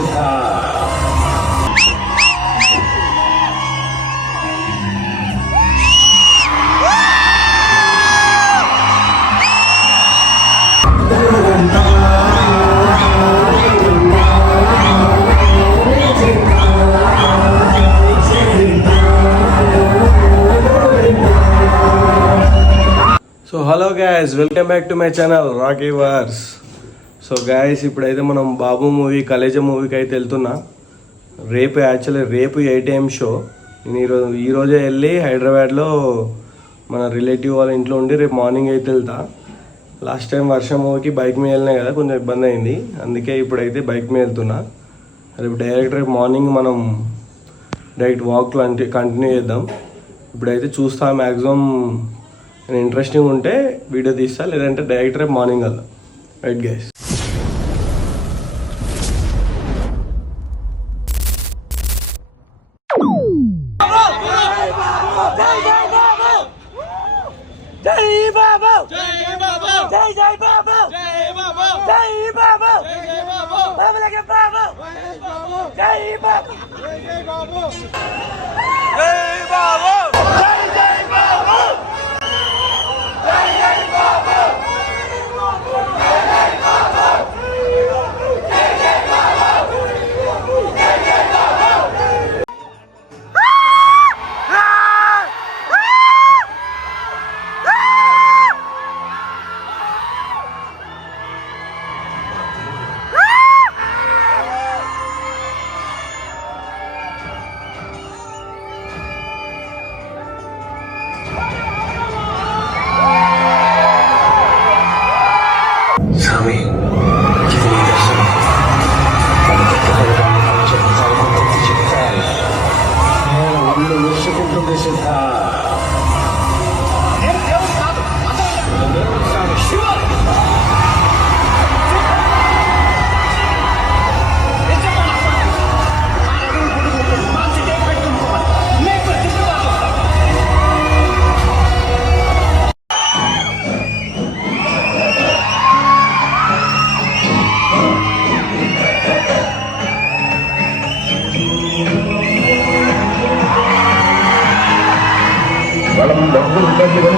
So hello guys, welcome back to my channel Rocky wars. So guys, ఇప్పుడైతే మనం బాబు movie Khaleja మూవీకి అయితే వెళ్తున్నా. రేపు 8 AM షో. నేను ఈరోజే వెళ్ళి హైదరాబాద్లో మన రిలేటివ్ వాళ్ళ ఇంట్లో ఉండి రేపు మార్నింగ్ అయితే వెళ్తా. లాస్ట్ టైం వర్షం మూవీకి బైక్ మీద వెళ్ళినా కదా, కొంచెం ఇబ్బంది అయింది. అందుకే ఇప్పుడైతే బైక్ మీద వెళ్తున్నా. రేపు మార్నింగ్ మనం డైరెక్ట్ వాక్ కంటిన్యూ చేద్దాం. ఇప్పుడైతే చూస్తా, మ్యాక్సిమం నేను ఇంట్రెస్టింగ్ ఉంటే వీడియో తీస్తా, లేదంటే డైరెక్ట్ రేపు మార్నింగ్ వెళ్దాం. Right guys.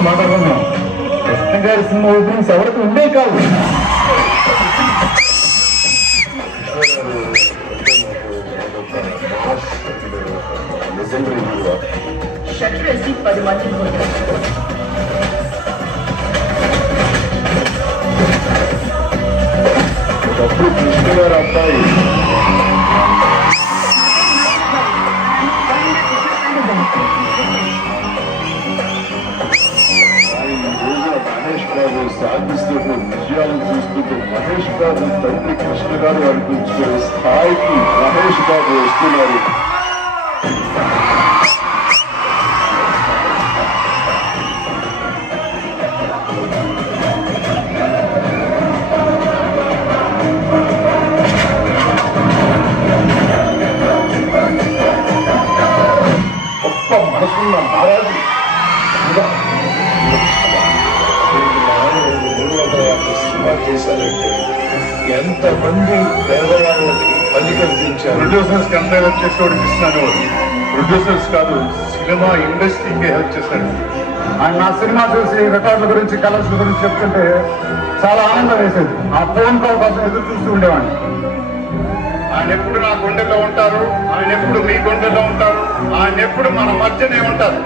మాట్లాడుకున్నాం. కృష్ణ గారి సినిమా ఓపెనింగ్స్ ఎవరికి ఉండే కాదు. ఒకప్పుడు కృష్ణ గారు అబ్బాయి మహేష్ బాబు సాధిస్తున్న విజయాలను చూస్తుంటే మహేష్ బాబు తండ్రి కృష్ణ గారు అనిపించుకునే స్థాయికి మహేష్ బాబు వస్తున్నారు. గొప్ప మనసున్న మహారాజు చేశారంటే ఎంతమంది పేదవాళ్ళకి పని కల్పించారు. ప్రొడ్యూసర్స్ కి అంతా హెల్ప్ చేసేవాడు కృష్ణను. ప్రొడ్యూసర్స్ కాదు, సినిమా ఇండస్ట్రీకి హెల్ప్ చేశాడు. ఆయన నా సినిమా చూసి రికార్డుల గురించి కలర్స్ గురించి చెప్తుంటే చాలా ఆనందం వేసేది. ఆ ఫోన్ కాల్ కోసం ఎదురు చూస్తూ ఉండేవాడిని. ఆయన ఎప్పుడు నా గుండెలో ఉంటారు, ఆయన ఎప్పుడు మీ గుండెలో ఉంటారు, ఆయన ఎప్పుడు మన మధ్యనే ఉంటారు.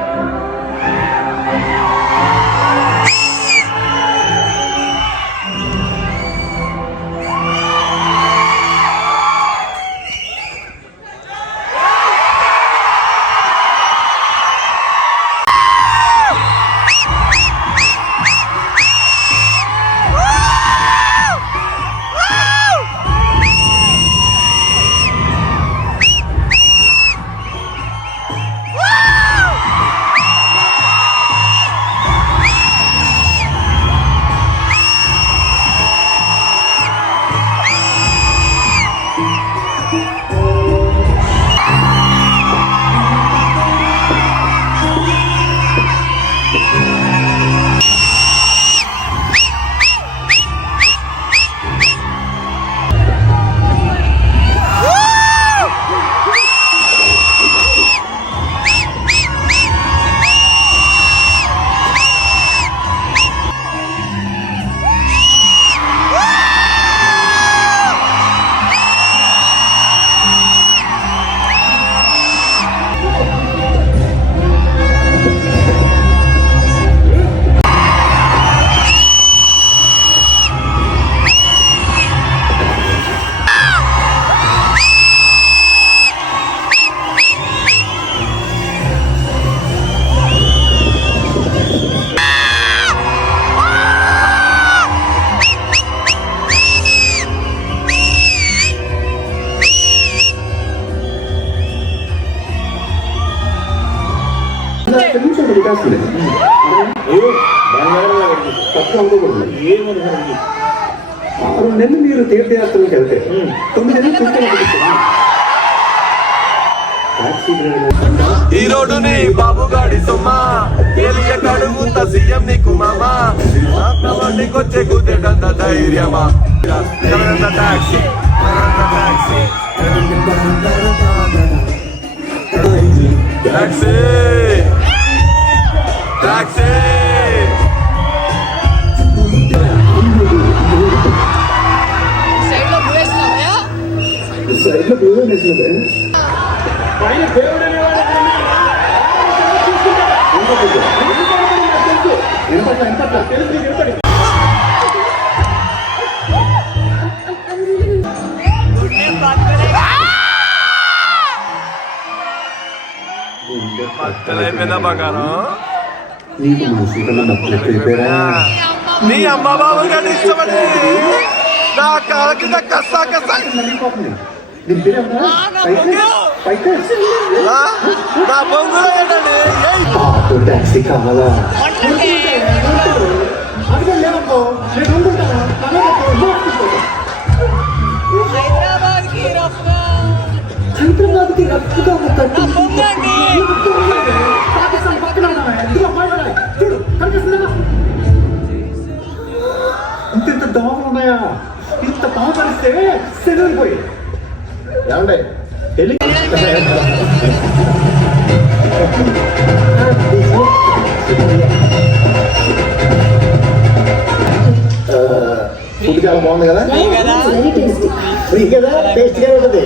వికాసులే తక్కువ అనుకోకూడదు. 6 నెలలు మీరు తీర్థయాత్రలకు వెళ్తే 9 నెలలు చూస్తే ఈ రోడ్డుని బాబుగాడి సొమ్మా తెలియ కడుగుంత సీఎం నీకు మామా కొచ్చే కుదేటంత ధైర్యమా టాక్సీ టాక్సీ టాక్సీ సైడ్లో బ్లూ వేసినదే పైన దేవుడు అనేవాడు అయిపోయిందా బంగారం నీకు మనసు కన్నా నచ్చలేక అయిపోయారా? నీ అమ్మ బాబు గారు ఇష్టపడి నా కాళ్ళ కింద కస్సా కస్సా దీని పేరేమన్నా? నా బొంగులో ఏంటండి ఆటో టాక్సీ కావాలా? హైదరాబాద్కి రఫ్గా పాకిస్తాన్ పక్కన చూడు కనిపిస్తుందా? ఇంత దోమలు ఉన్నాయా? ఇంత పాము కలిస్తే సెలవులు పోయి ఏమండే ఫుడ్ చాలా బాగుంది కదా? ఫ్రీ కదా? టేస్ట్గా ఉంటుంది.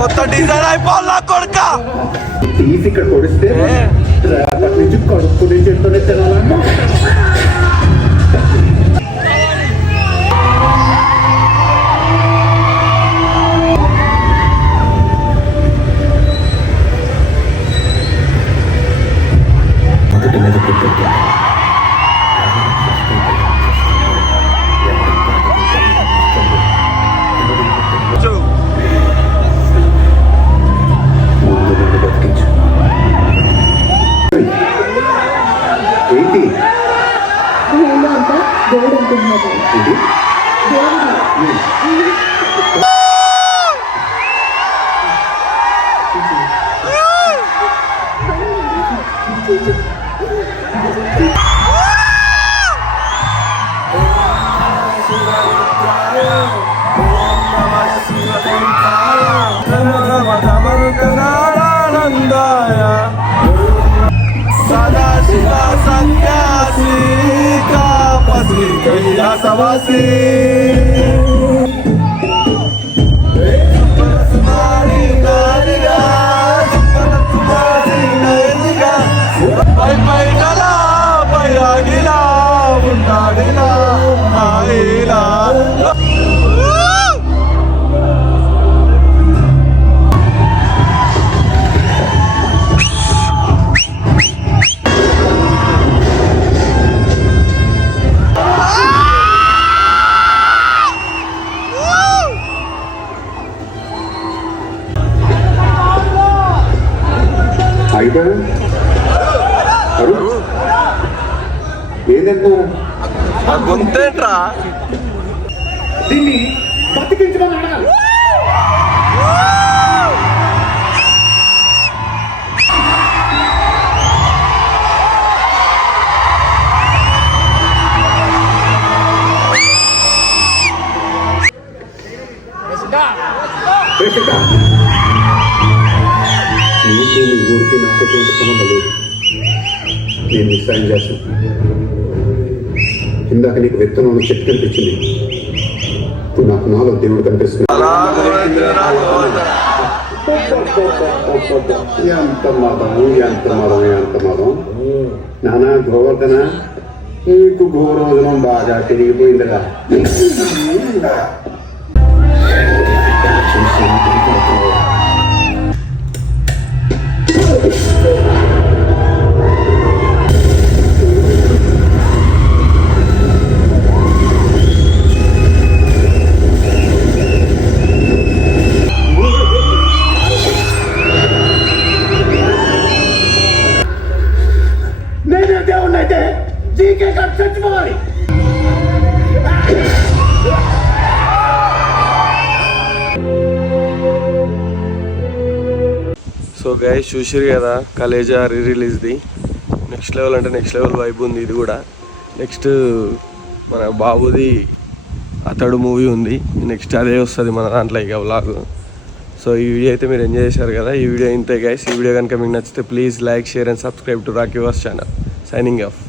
కొత్త డిజైన్ అయిపోవాలా కొడుక తీసి ఇక్కడ కొడిస్తే రేపటి నుంచి కడుక్కునే చేస్తూనే తినాలన్నా. ఏంటి అంతా దేవుడు అనుకుంటున్నాడు. ఇది సదాశివ సన్యాసి కాపసి కైలాసవాసి పై పైనలా పైరాగిలా ఉన్నాడిలా హాయిలా తీసుకెళ్తున్నారు గొంతేంట్రా దీన్ని బతికించమని అడగాలి. రేషిక, నీకు నీ ఊరికి నాకు ఎటువంటి సంబంధం లేదు. నేను నీకు సాయం చేస్తాను. ఇందాక నీకు విత్తనం చెట్టు కనిపించింది, ఇప్పుడు నాకు నాలో దేవుడు కనిపిస్తుంది. ఎంత మతం, ఎంత మతం, ఎంత మతం. నానా గోవర్ధన, నీకు గోరోజనం బాగా తిరిగిపోయిందిరా. నేనే దేవుణ్ణి అయితే జీకే కట్ చచ్చిపోవాలి. సో గైస్ చూసిరు కదా కలేజా రిలీజ్ది. నెక్స్ట్ లెవెల్ అంటే నెక్స్ట్ లెవెల్ వైబ్ ఉంది ఇది కూడా. నెక్స్ట్ మన బాబుది అతడు మూవీ ఉంది, నెక్స్ట్ అదే వస్తుంది మన దాంట్లో ఇక వ్లాగ్. సో ఈ వీడియో అయితే మీరు ఎంజాయ్ చేశారు కదా. ఈ వీడియో ఇంతే గైస్. ఈ వీడియో కనుక మీకు నచ్చితే please like, share and subscribe to Rocky wars channel. Signing off.